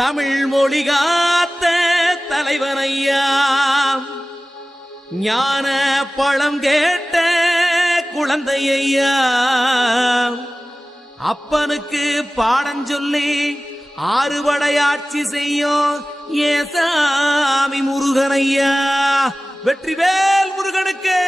தமிழ் மொழி காத்த தலைவனையா, ஞான பழம் கேட்ட குழந்தையா, அப்பனுக்கு பாடம் சொல்லி ஆறுபடையாட்சி செய்யும் ஏசாமி முருகனையா. வெற்றிவேல் முருகனுக்கு.